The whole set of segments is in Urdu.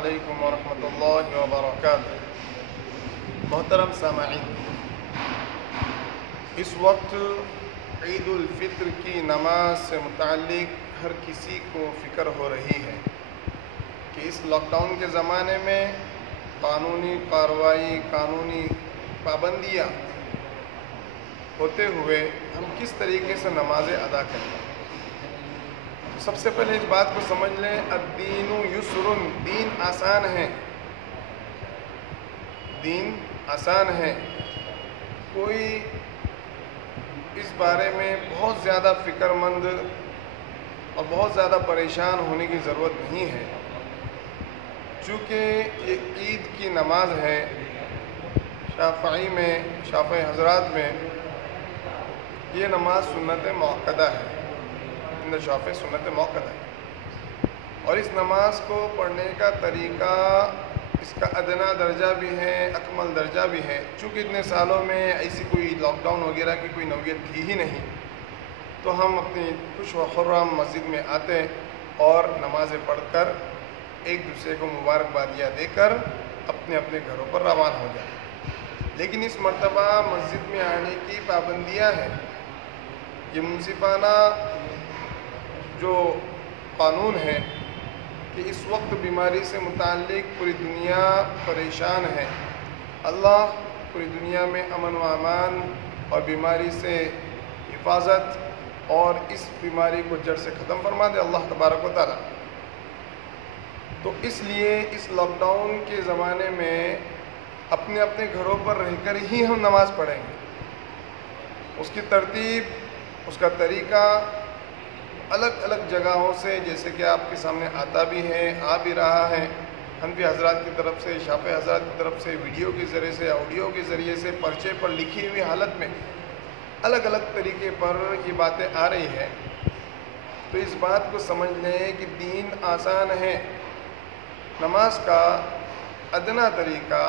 علیکم ورحمۃ اللہ وبرکاتہ۔ محترم سامعین، اس وقت عید الفطر کی نماز سے متعلق ہر کسی کو فکر ہو رہی ہے کہ اس لاک ڈاؤن کے زمانے میں قانونی کارروائی، قانونی پابندیاں ہوتے ہوئے ہم کس طریقے سے نمازیں ادا کریں۔ سب سے پہلے اس بات کو سمجھ لیں، الدین یسر، دین آسان ہے، دین آسان ہے۔ کوئی اس بارے میں بہت زیادہ فکر مند اور بہت زیادہ پریشان ہونے کی ضرورت نہیں ہے، چونکہ یہ عید کی نماز ہے۔ شافعی حضرات میں یہ نماز سنت موقدہ ہے، شافعی سنت موقدہ ہے، اور اس نماز کو پڑھنے کا طریقہ، اس کا ادنا درجہ بھی ہے، اکمل درجہ بھی ہے۔ چونکہ اتنے سالوں میں ایسی کوئی لاک ڈاؤن وغیرہ کی کوئی نوعیت تھی ہی نہیں، تو ہم اپنی خوش و خرم مسجد میں آتے اور نمازیں پڑھ کر ایک دوسرے کو مبارکبادیاں دے کر اپنے اپنے گھروں پر روانہ ہو جاتے۔ لیکن اس مرتبہ مسجد میں آنے کی پابندیاں ہیں۔ یہ منصفانہ جو قانون ہے کہ اس وقت بیماری سے متعلق پوری دنیا پریشان ہے۔ اللہ پوری دنیا میں امن و امان اور بیماری سے حفاظت اور اس بیماری کو جڑ سے ختم فرما دے اللہ تبارک و تعالی۔ تو اس لیے اس لاک ڈاؤن کے زمانے میں اپنے اپنے گھروں پر رہ کر ہی ہم نماز پڑھیں گے۔ اس کی ترتیب، اس کا طریقہ الگ الگ جگہوں سے، جیسے کہ آپ کے سامنے آتا بھی ہے، آ بھی رہا ہے، حنفی حضرات کی طرف سے، شافعی حضرات کی طرف سے، ویڈیو کے ذریعے سے، آڈیو کے ذریعے سے، پرچے پر لکھی ہوئی حالت میں الگ الگ طریقے پر یہ باتیں آ رہی ہیں۔ تو اس بات کو سمجھ لیں کہ دین آسان ہے۔ نماز کا ادنا طریقہ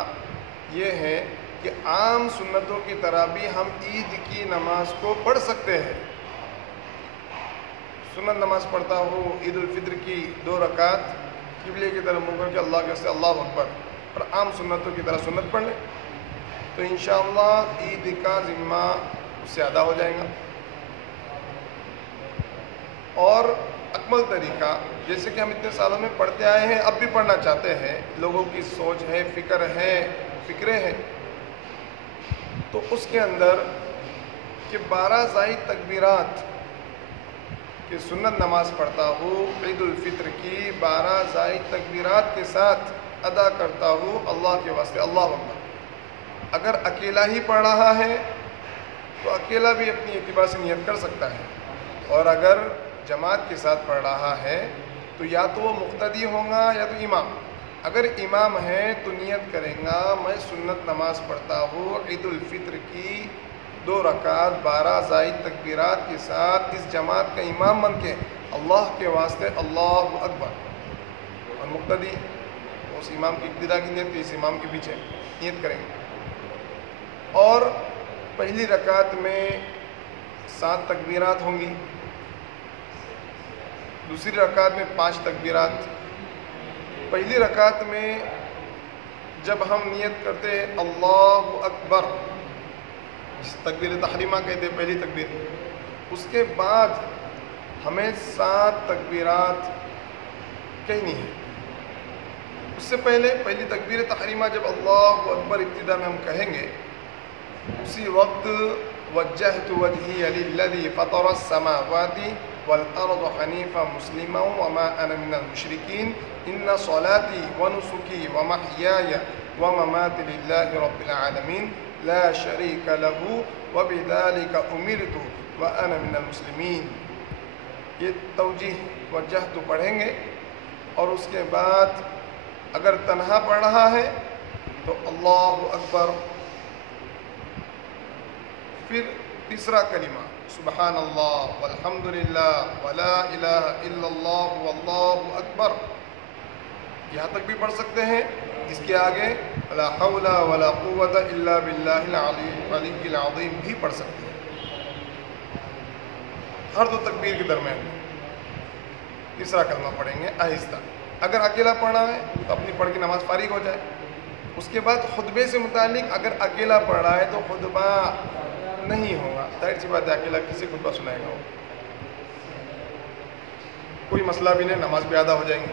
یہ ہے کہ عام سنتوں کی طرح بھی ہم عید کی نماز کو پڑھ سکتے ہیں۔ سنت نماز پڑھتا ہوں عید الفطر کی 2 رکعت قبلے کی طرف منہ کر کے اللہ کے سے اللہ اکبر، اور عام سنتوں کی طرح سنت پڑھ لیں تو انشاءاللہ عید کا ذمہ اس سے ادا ہو جائے گا۔ اور اکمل طریقہ، جیسے کہ ہم اتنے سالوں میں پڑھتے آئے ہیں، اب بھی پڑھنا چاہتے ہیں، لوگوں کی سوچ ہے، فکریں ہیں، تو اس کے اندر کہ 12 زائد تکبیرات کہ سنت نماز پڑھتا ہوں عید الفطر کی 12 زائد تکبیرات کے ساتھ ادا کرتا ہوں اللہ کے واسطے اللہ اکبر۔ اگر اکیلا ہی پڑھ رہا ہے تو اکیلا بھی اپنی اتباع سے نیت کر سکتا ہے، اور اگر جماعت کے ساتھ پڑھ رہا ہے تو یا تو وہ مقتدی ہوگا یا تو امام۔ اگر امام ہے تو نیت کرے گا میں سنت نماز پڑھتا ہوں عید الفطر کی 2 رکعت 12 زائد تکبیرات کے ساتھ اس جماعت کا امام بن کے اللہ کے واسطے اللہ اکبر، اور مقتدی اس امام کی ابتدا کی نیت اس امام کے پیچھے نیت کریں گے۔ اور پہلی رکعت میں 7 تکبیرات ہوں گی، دوسری رکعت میں 5 تکبیرات۔ پہلی رکعت میں جب ہم نیت کرتے ہیں اللہ اکبر، جس تکبیر تحریمہ کہتے ہیں پہلی تکبیر، اس کے بعد ہمیں 7 تکبیرات کہنی ہے۔ اس سے پہلے پہلی تکبیر تحریمہ جب اللہ اکبر ابتدا میں ہم کہیں گے، اسی وقت وجہت وجہی للذی فطر السماوات والارض حنیفا مسلما وما انا من المشرکین ان صلاتی ونسکی ومحیای ومماتی للہ رب العالمین لا شریک له وبذلک امرت وانا من المسلمین۔ یہ توجیہ وجہت پڑھیں گے، اور اس کے بعد اگر تنہا پڑھ رہا ہے تو اللہ اکبر، پھر تیسرا کلمہ سبحان اللہ والحمدللہ ولا الہ الا اللہ واللہ اکبر، یہاں تک بھی پڑھ سکتے ہیں۔ اس کے آگے لا حول ولا قوت الا باللہ العلی العظیم بھی پڑھ سکتے ہیں۔ ہر 2 تکبیر کے درمیان تیسرا کلمہ پڑھیں گے آہستہ۔ اگر اکیلا پڑھا ہے تو اپنی پڑھ کی نماز فارغ ہو جائے. اس کے بعد خطبے سے متعلق اگر اکیلا پڑھ رہا ہے تو خطبہ نہیں ہوگا. ظاہر سی بات ہے اکیلا کسی خطبہ سنائے گا, وہ کوئی مسئلہ بھی نہیں, نماز بھی ادا ہو جائیں گی.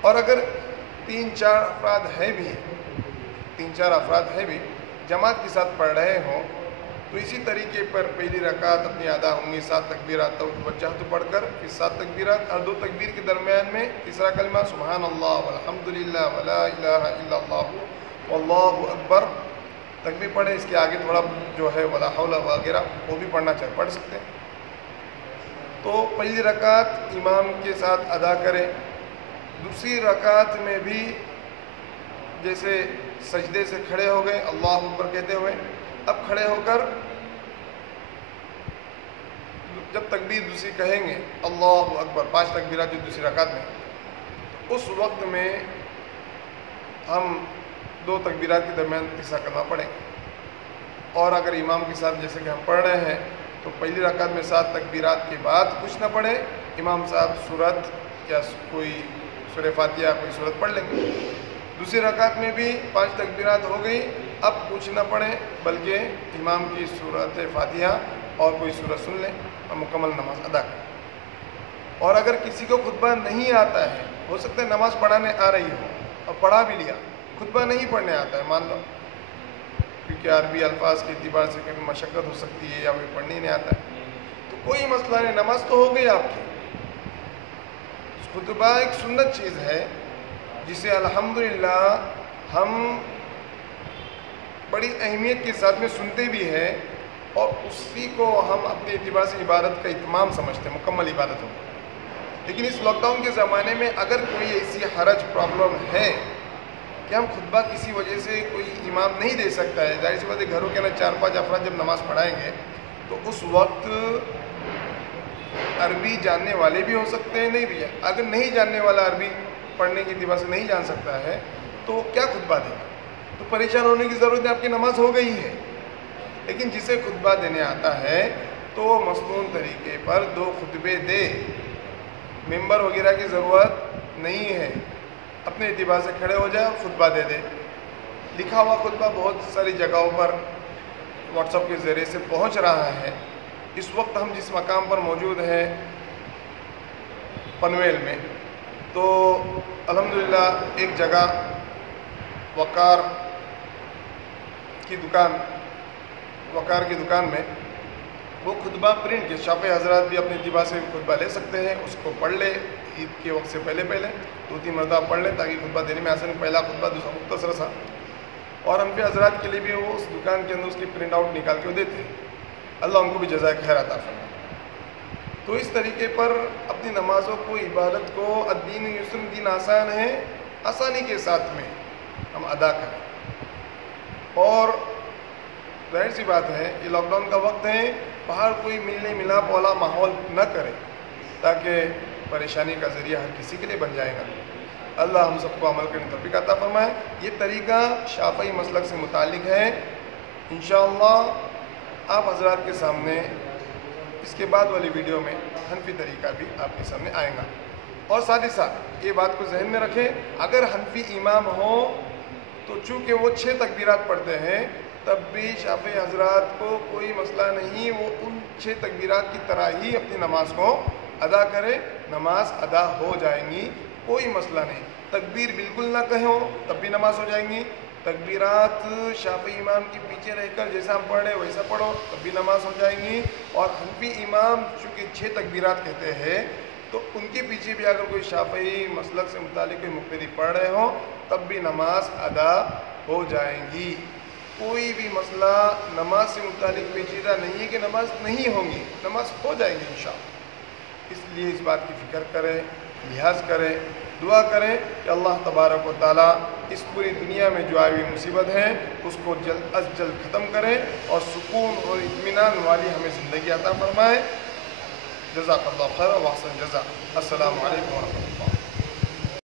اور اگر 3-4 افراد ہیں بھی جماعت کے ساتھ پڑھ رہے ہوں تو اسی طریقے پر پہلی رکعت اپنی ادا ہوں گی 7 تکبیرات توجہ پڑھ کر, پھر 7 تکبیرات اور 2 تکبیر کے درمیان میں تیسرا کلمہ سبحان اللہ والحمدللہ ولا الہ الا اللہ واللہ اکبر تک بھی پڑھیں. اس کے آگے تھوڑا جو ہے ولا حول وغیرہ وہ بھی پڑھنا چاہے پڑھ سکتے ہیں. تو پہلی رکعت امام کے ساتھ ادا کریں. دوسری رکعت میں بھی جیسے سجدے سے کھڑے ہو گئے اللہ اکبر کہتے ہوئے, اب کھڑے ہو کر جب تکبیر دوسری کہیں گے اللہ اکبر 5 تکبیرات جو دوسری رکعت میں, اس وقت میں ہم 2 تکبیرات کے درمیان تیسرا کلمہ پڑھیں. اور اگر امام کے ساتھ جیسے کہ ہم پڑھ رہے ہیں تو پہلی رکعت میں 7 تکبیرات کے بعد کچھ نہ پڑھیں, امام صاحب سورت یا کوئی سورہ فاتحہ کوئی سورت پڑھ لیں گے. دوسری رکعت میں بھی 5 تکبیرات ہو گئی, اب کچھ نہ پڑھیں بلکہ امام کی سورت فاتحہ اور کوئی سورت سن لیں اور مکمل نماز ادا کریں. اور اگر کسی کو خطبہ نہیں آتا ہے, ہو سکتا ہے نماز پڑھانے آ رہی ہو اور پڑھا بھی لیا, خطبہ نہیں پڑھنے آتا ہے مان لو, کیونکہ عربی الفاظ کے اعتبار سے کبھی مشقت ہو سکتی ہے یا کوئی پڑھنے نہیں آتا ہے, تو کوئی مسئلہ نہیں, نماز تو ہو گئی آپ کی. خطبہ ایک سنت چیز ہے جسے الحمدللہ ہم بڑی اہمیت کے ساتھ میں سنتے بھی ہیں اور اسی کو ہم اپنے اعتبار سے عبادت کا اتمام سمجھتے ہیں, مکمل عبادت ہو. لیکن اس لاک ڈاؤن کے زمانے میں اگر کوئی ایسی حرج پرابلم ہے کہ ہم خطبہ کسی وجہ سے کوئی امام نہیں دے سکتا ہے, ظاہر سی بات ہے گھروں کے اندر 4-5 افراد جب نماز پڑھائیں گے تو اس وقت عربی جاننے والے بھی ہو سکتے ہیں, نہیں بھی ہے. اگر نہیں جاننے والا عربی پڑھنے کے اعتبار سے نہیں جان سکتا ہے تو کیا خطبہ دے گا, تو پریشان ہونے کی ضرورت نہیں, آپ کی نماز ہو گئی ہے. لیکن جسے خطبہ دینے آتا ہے تو وہ مصنون طریقے پر 2 خطبے دے, ممبر وغیرہ کی ضرورت نہیں ہے, اپنے اعتبار سے کھڑے ہو جائے اور خطبہ دے دے. لکھا ہوا خطبہ بہت ساری جگہوں پر واٹس ایپ کے ذریعے سے پہنچ رہا ہے. اس وقت ہم جس مقام پر موجود ہیں پنویل میں, تو الحمدللہ ایک جگہ وقار کی دکان میں وہ خطبہ پرنٹ کے شافعی حضرات بھی اپنے اعتبار سے خطبہ لے سکتے ہیں, اس کو پڑھ لے عید کے وقت سے پہلے 2-3 مرتبہ پڑھ لیں تاکہ خطبہ دینے میں آسانی. پہلا خطبہ دوسرا مختصر سا, اور ہم پہ حضرات کے لیے بھی وہ اس دکان کے اندر اس کی پرنٹ آؤٹ نکال کے وہ دیتے ہیں. اللہ ان کو بھی جزائے خیر عطا فرمائے. تو اس طریقے پر اپنی نمازوں کو, عبادت کو, الدین یسر, دین آسان ہے, آسانی کے ساتھ میں ہم ادا کریں. اور ظاہر سی بات ہے یہ لاک ڈاؤن کا وقت ہے, باہر کوئی ملنے ملاپ والا ماحول نہ کرے تاکہ پریشانی کا ذریعہ ہر کسی کے لیے بن جائے گا. اللہ ہم سب کو عمل کرنے کی توفیق عطا فرمائے. یہ طریقہ شافعی مسلک سے متعلق ہے. انشاءاللہ آپ حضرات کے سامنے اس کے بعد والی ویڈیو میں حنفی طریقہ بھی آپ کے سامنے آئے گا. اور ساتھ ہی ساتھ یہ بات کو ذہن میں رکھیں, اگر حنفی امام ہو تو چونکہ وہ 6 تکبیرات پڑھتے ہیں تب بھی شافعی حضرات کو کوئی مسئلہ نہیں, وہ ان 6 تکبیرات کی طرح ہی اپنی نماز کو ادا کرے, نماز ادا ہو جائیں گی, کوئی مسئلہ نہیں. تکبیر بالکل نہ کہو تب بھی نماز ہو جائیں گی. تکبیرات شافعی امام کے پیچھے رہ کر جیسا ہم پڑھ رہے ویسا پڑھو تب بھی نماز ہو جائیں گی. اور حنفی امام چونکہ 6 تکبیرات کہتے ہیں تو ان کے پیچھے بھی اگر کوئی شافعی مسلک سے متعلق کوئی مقتدی پڑھ رہے ہوں تب بھی نماز ادا ہو جائیں گی. کوئی بھی مسئلہ نماز سے متعلق پیچیدہ نہیں ہے کہ نماز نہیں ہوں گی, نماز ہو جائیں گی انشاءاللہ. اس لیے اس بات کی فکر کریں, لحاظ کریں, دعا کریں کہ اللہ تبارک و تعالیٰ اس پوری دنیا میں جو آئی ہوئی مصیبت ہے اس کو جلد از جلد ختم کریں اور سکون اور اطمینان والی ہمیں زندگی عطا فرمائے. جزاک اللہ خیر و احسن جزا. السلام علیکم ورحمۃ اللہ.